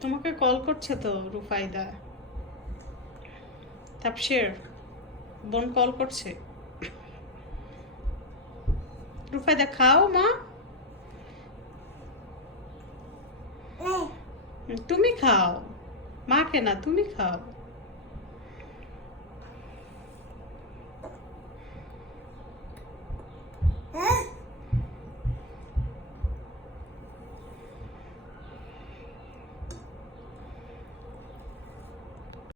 তোমাকে কল করছে তো রুফাইদা। তাপসির বোন কল করছে। রুফাইদা খাও মা, তুমি খাও, মাকে না তুমি খাও।